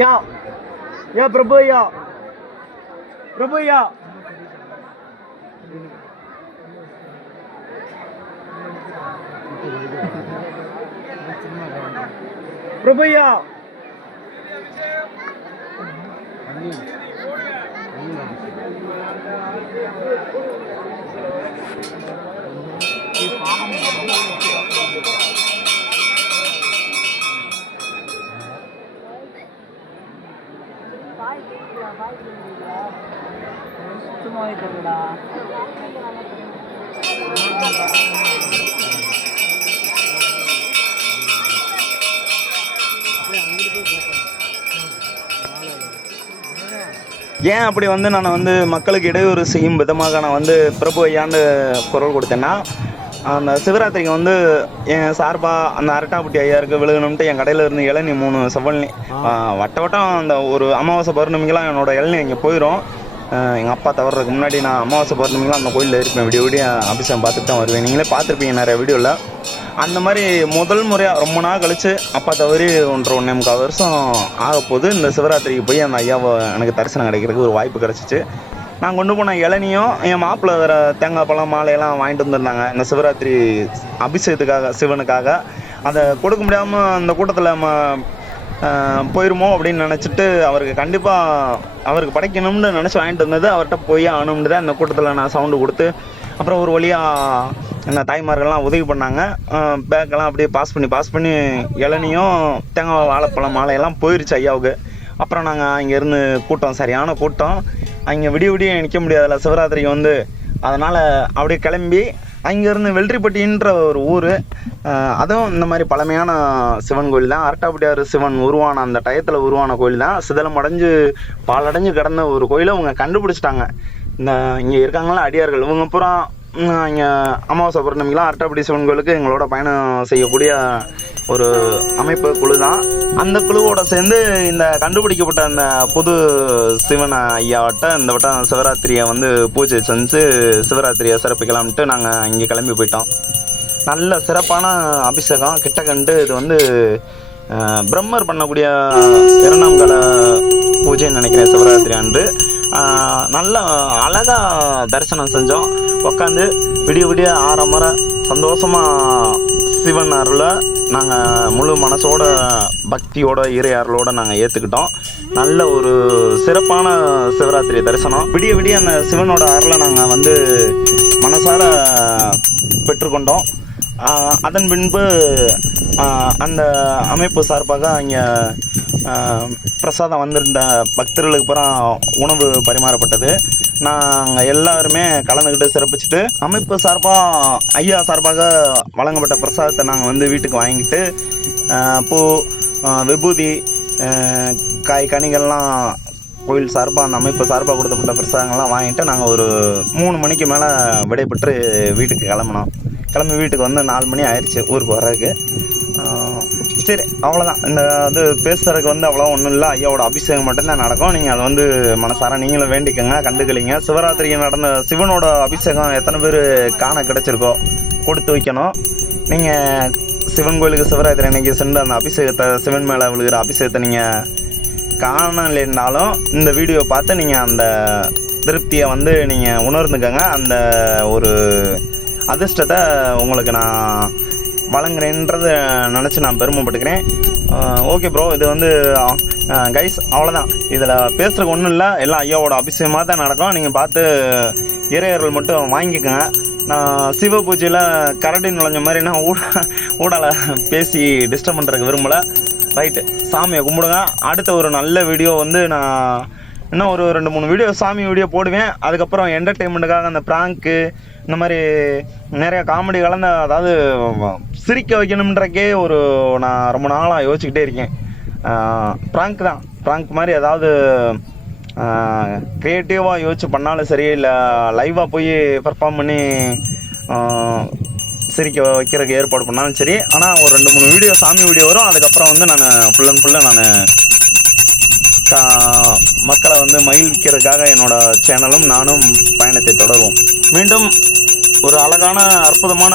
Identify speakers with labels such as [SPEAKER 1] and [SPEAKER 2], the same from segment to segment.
[SPEAKER 1] யா. யா பிரபு யா. பிரபு யா. பிரபு யா.
[SPEAKER 2] சுத்தமாகவே தெரியலடா
[SPEAKER 3] ஏன் அப்படி வந்து நான் வந்து மக்களுக்கு இடையூறு செய்யும் விதமாக நான் வந்து பிரபு ஐயாண்டு குரல் கொடுத்தேன்னா அந்த சிவராத்திரிக்கு வந்து என் சார்பாக அந்த அரட்டாப்பட்டி ஐயாருக்கு விழுகணும்ட்டு என் கடையில் இருந்து இளநீ மூணு செவ்வழனி வட்ட வட்டம் அந்த ஒரு அமாவாசை பௌர்ணமிக்கெல்லாம் என்னோட இளநீ இங்கே போயிடும் எங்கள் அப்பா தவறதுக்கு முன்னாடி நான் அமாவாசை பௌர்ணமிக்கெல்லாம் அந்த கோயிலில் இருப்பேன். விடிய விடிய அபிஷேகம் பார்த்துட்டு தான் வருவேன். நீங்களே பார்த்துருப்பீங்க நிறைய வீடியோவில் அந்த மாதிரி முதல் முறையாக ரொம்ப நாள் கழிச்சு அப்பா தவறி ஒன்றரை ஒன்றே முக்கால் வருஷம் ஆக போது இந்த சிவராத்திரிக்கு போய் அந்த ஐயாவை எனக்கு தரிசனம் கிடைக்கிறதுக்கு ஒரு வாய்ப்பு கிடச்சிச்சு. நான் கொண்டு போன இளநியும் என் மாப்பிள்ளை வேறு தேங்காய் பழம் மாலையெல்லாம் வாங்கிட்டு வந்திருந்தாங்க. இந்த சிவராத்திரி அபிஷேகத்துக்காக சிவனுக்காக. அதை கொடுக்க முடியாமல் அந்த கூட்டத்தில் நம்ம போயிருமோ அப்படின்னு நினச்சிட்டு அவருக்கு கண்டிப்பாக அவருக்கு படைக்கணும்னு நினச்சி வாங்கிட்டு வந்தது. அவர்கிட்ட போய் ஆகணும்னு தான் அந்த கூட்டத்தில் நான் சவுண்டு கொடுத்து அப்புறம் ஒரு வழியாக அந்த தாய்மார்கள்லாம் உதவி பண்ணாங்க. பேக்கெல்லாம் அப்படியே பாஸ் பண்ணி பாஸ் பண்ணி இளநியும் தேங்காய் வாழைப்பழம் மாலையெல்லாம் போயிருச்சு ஐயாவுக்கு. அப்புறம் நாங்கள் இங்கேருந்து கூட்டம் சரியான கூட்டம். அங்கே விடிய விடிய நிற்க முடியாதுல்ல. சிவராத்திரிக்கு வந்து அதனால் அப்படியே கிளம்பி அங்கேருந்து வெள்ளரிப்பட்டின்ற ஒரு ஊர். அதுவும் இந்த மாதிரி பழமையான சிவன் கோயில் தான். அரட்டாப்பட்டியார் சிவன் உருவான அந்த டயத்தில் உருவான கோயில் தான். சிதலம் அடைஞ்சு பாலடைஞ்சு கிடந்த ஒரு கோயிலை அவங்க கண்டுபிடிச்சிட்டாங்க. இந்த இங்கே இருக்காங்களா அடியார்கள். இவங்க பூரா இங்கே அமாவாசை பௌர்ணமிக்கெலாம் அரட்டாப்பட்டி சிவன் கோயிலுக்கு எங்களோட பயணம் செய்யக்கூடிய ஒரு அமைப்பு குழு தான் அந்த குழுவோட சேர்ந்து இந்த கண்டுபிடிக்கப்பட்ட அந்த புது சிவன் ஐயாவட்ட இந்த வட்டம் சிவராத்திரியை வந்து பூஜை செஞ்சு சிவராத்திரியை சிறப்பிக்கலாம்ட்டு நாங்கள் இங்கே கிளம்பி போயிட்டோம். நல்ல சிறப்பான அபிஷேகம். கிட்ட கண்டு இது வந்து பிரம்மர் பண்ணக்கூடிய இரண்டாம் கால பூஜைன்னு நினைக்கிறேன் சிவராத்திரி அன்று. நல்ல அழகாக தரிசனம் செஞ்சோம். உட்காந்து விடிய விடிய ஆறமர சந்தோஷமாக சிவன் அருளை நாங்கள் முழு மனசோட பக்தியோட இறையாறலோட நாங்கள் ஏற்றுக்கிட்டோம் நல்ல ஒரு சிறப்பான சிவராத்திரி தரிசனம். விடிய விடிய அந்த சிவனோட அருளை நாங்கள் வந்து மனசார பெற்றுக்கொண்டோம். அதன் பின்பு அந்த அமைப்பு சார்பாக இங்கே பிரசாதம் வந்திருந்த பக்தர்களுக்கு பூரா உணவு பரிமாறப்பட்டது. நாங்கள் எல்லாருமே கலந்துக்கிட்டு சிறப்பிச்சுட்டு அமைப்பு சார்பாக ஐயா சார்பாக வழங்கப்பட்ட பிரசாதத்தை நாங்கள் வந்து வீட்டுக்கு வாங்கிட்டு பூ விபூதி காய் கனிகள்லாம் கோயில் சார்பாக அந்த அமைப்பு சார்பாக கொடுத்தப்பட்ட பிரசாதங்கள்லாம் வாங்கிட்டு நாங்கள் ஒரு மூணு மணிக்கு மேலே விடைபெற்று வீட்டுக்கு கிளம்புனோம். கிளம்பி வீட்டுக்கு வந்து நாலு மணி ஆயிடுச்சு ஊருக்கு வர்றதுக்கு. சரி அவ்வளோதான் இந்த இது பேசுறதுக்கு வந்து அவ்வளோ ஒன்றும் இல்லை. ஐயாவோட அபிஷேகம் மட்டும்தான் நடக்கும். நீங்கள் அதை வந்து மனசார நீங்களும் வேண்டிக்கோங்க கண்டுக்கலிங்க. சிவராத்திரிக்கு நடந்த சிவனோட அபிஷேகம் எத்தனை பேர் காண கிடச்சிருக்கோ கொடுத்து வைக்கணும். நீங்கள் சிவன் கோயிலுக்கு சிவராத்திரி அன்னைக்கு சென்று அந்த அபிஷேகத்தை சிவன் மேலே விழுகிற அபிஷேகத்தை நீங்கள் காணலைன்னாலும் இந்த வீடியோ பார்த்து நீங்கள் அந்த திருப்தியை வந்து நீங்கள் உணர்ந்துக்கங்க. அந்த ஒரு அதிர்ஷ்டத்தை உங்களுக்கு நான் வழங்குறேன்றதை நினச்சி நான் பெருமைப்பட்டுக்கிறேன். ஓகே ப்ரோ இது வந்து கைஸ் அவ்வளோதான் இதில் பேசுகிறதுக்கு ஒன்றும் இல்லை. எல்லாம் ஐயாவோட அபிஷேகமாக தான் நடக்கும். நீங்கள் பார்த்து இறையர்கள் மட்டும் வாங்கிக்கோங்க. நான் சிவ பூஜையில் கரடி நுழைஞ்ச மாதிரி நான் ஊட ஊடால பேசி டிஸ்டர்ப் பண்ணுறதுக்கு விரும்பலை. ரைட்டு சாமியை கும்பிடுங்க. அடுத்த ஒரு நல்ல வீடியோ வந்து நான் இன்னும் ஒரு ரெண்டு மூணு வீடியோ சாமி வீடியோ போடுவேன். அதுக்கப்புறம் என்டர்டெயின்மெண்ட்டுக்காக அந்த ப்ராங்க்கு இந்த மாதிரி நிறைய காமெடி கலந்த அதாவது சிரிக்க வைக்கணுன்றக்கே ஒரு நான் ரொம்ப நாளாக யோசிச்சுக்கிட்டே இருக்கேன். ப்ராங்க் தான். ப்ராங்க் மாதிரி ஏதாவது க்ரியேட்டிவாக யோசிச்சு பண்ணாலும் சரி இல்லை லைவாக போய் பர்ஃபார்ம் பண்ணி சிரிக்க வைக்கிறதுக்கு ஏற்பாடு பண்ணாலும் சரி. ஆனால் ஒரு ரெண்டு மூணு வீடியோ சாமி வீடியோ வரும். அதுக்கப்புறம் வந்து நான் ஃபுல் அண்ட் ஃபுல்லாக நான் மக்களை வந்து மகிழ்விக்கிறதுக்காக என்னோட சேனலும் நானும் பயணத்தை தொடருவோம். மீண்டும் ஒரு அழகான அற்புதமான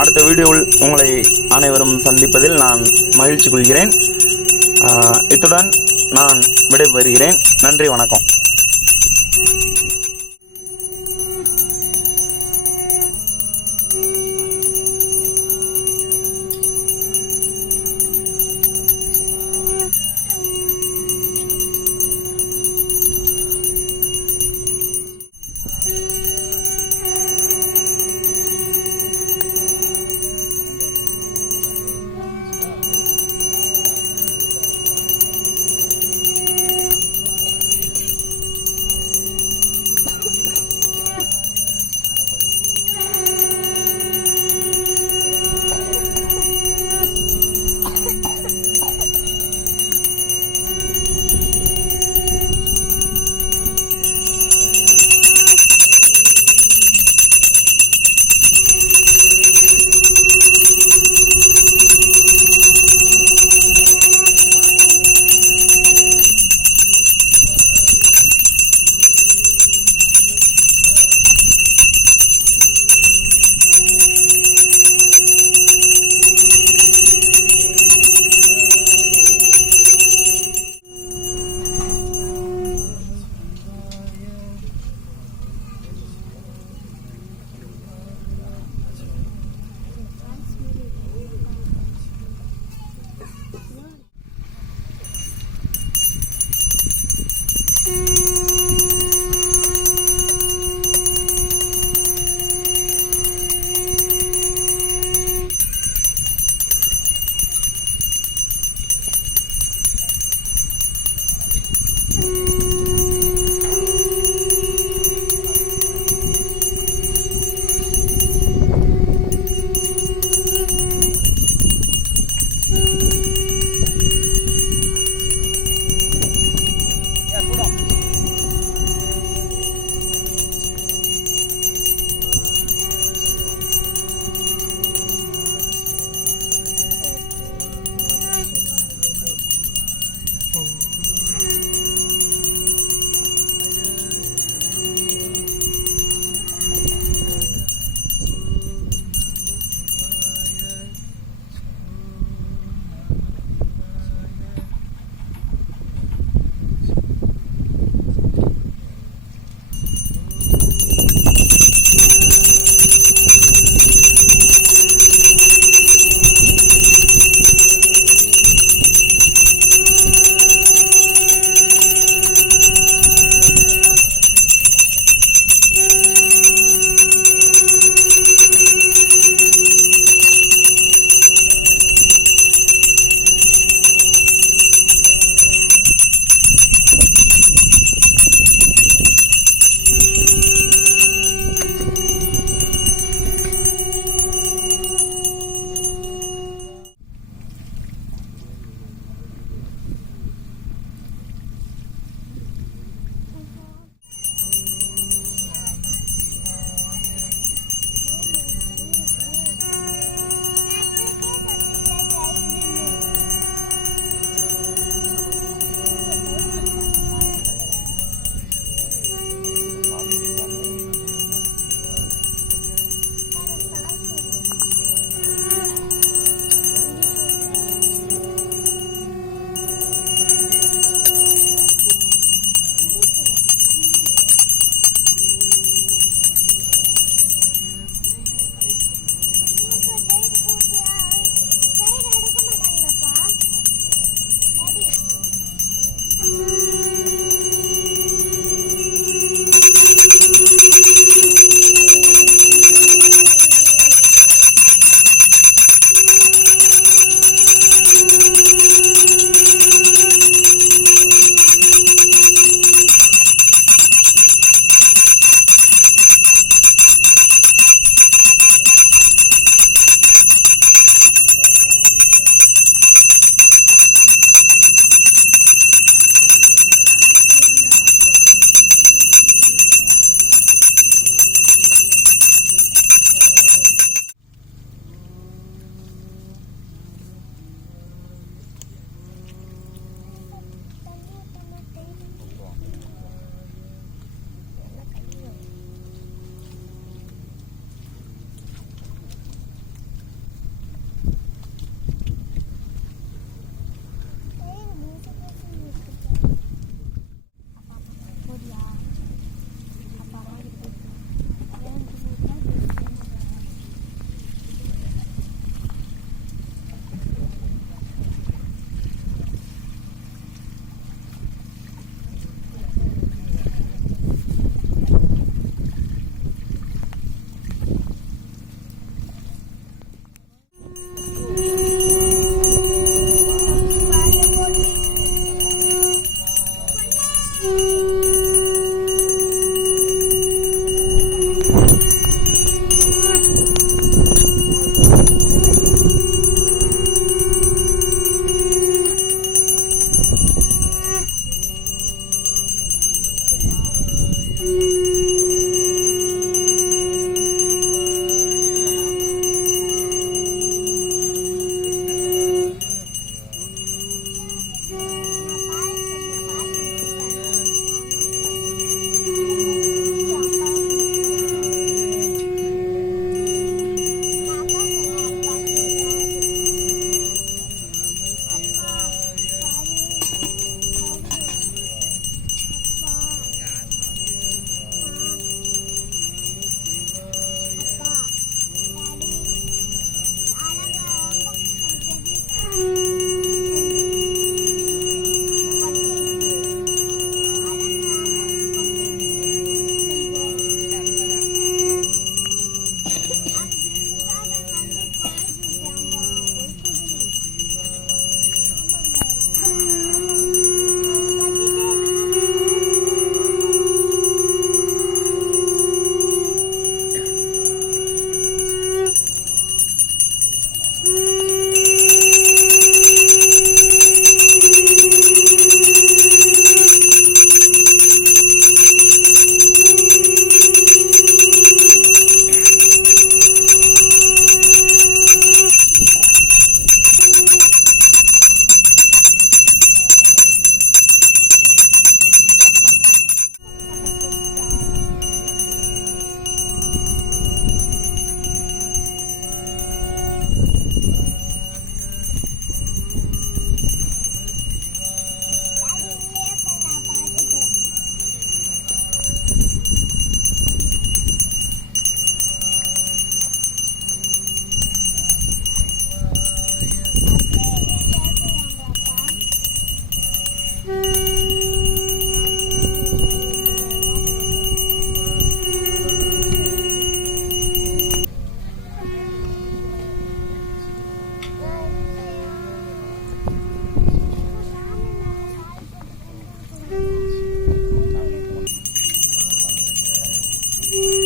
[SPEAKER 3] அடுத்த வீடியோவில் உங்களை அனைவரும் சந்திப்பதில் நான் மகிழ்ச்சி கொள்கிறேன். இத்துடன் நான் விடைபெறுகிறேன். நன்றி வணக்கம்.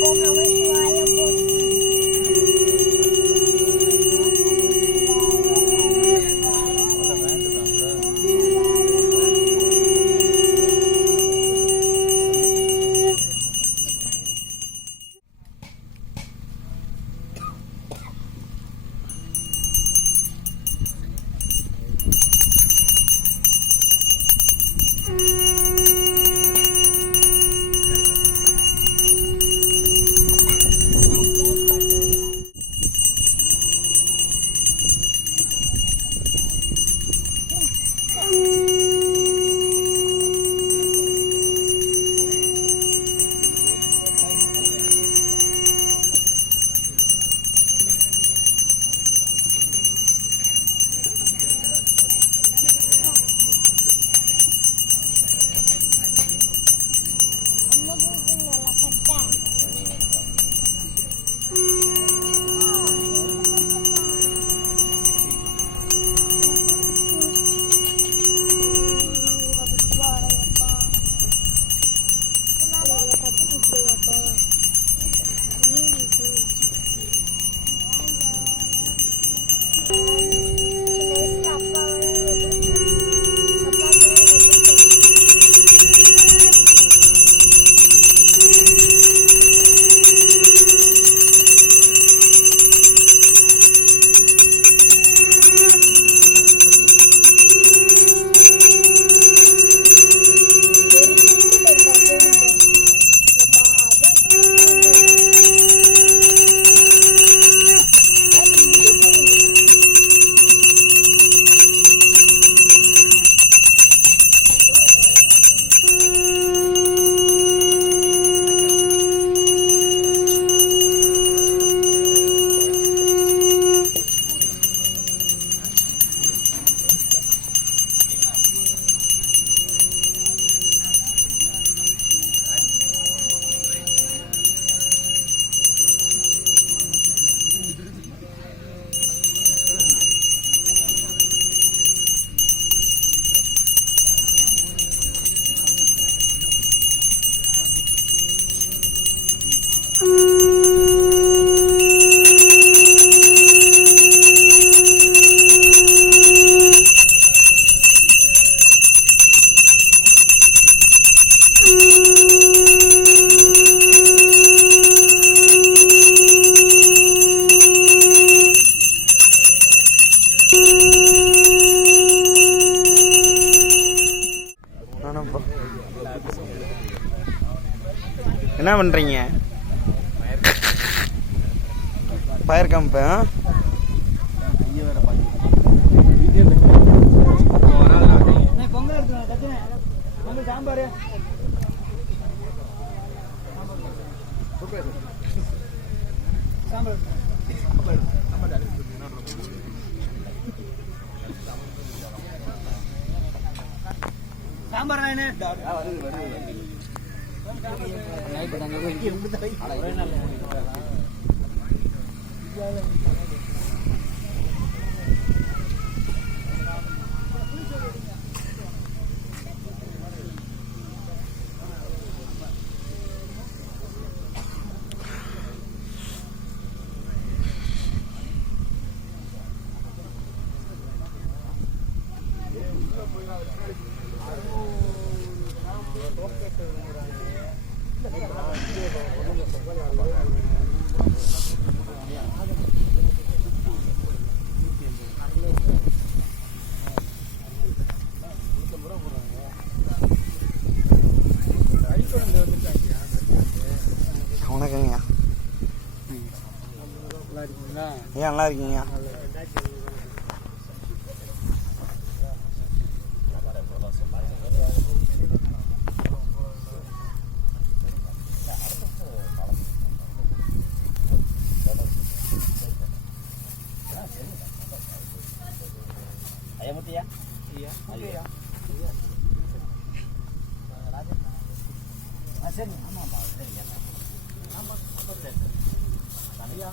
[SPEAKER 4] Thank
[SPEAKER 5] you. என்ன பண்ணுறீங்க பயிர் கேம்ப்
[SPEAKER 6] பொங்கல் எடுத்துங்க கத்துங்க பொங்கல் சாம்பார் சாம்பார் சாம்பார் வேணே
[SPEAKER 5] வணக்கங்கய்யா இருக்கீங்க நல்லா இருக்கீங்க.
[SPEAKER 1] ஐயமுத்தியா? ஐயா. சரி. ஆமாம். ஆமாம் சரி. ஆமாம் ஐயா.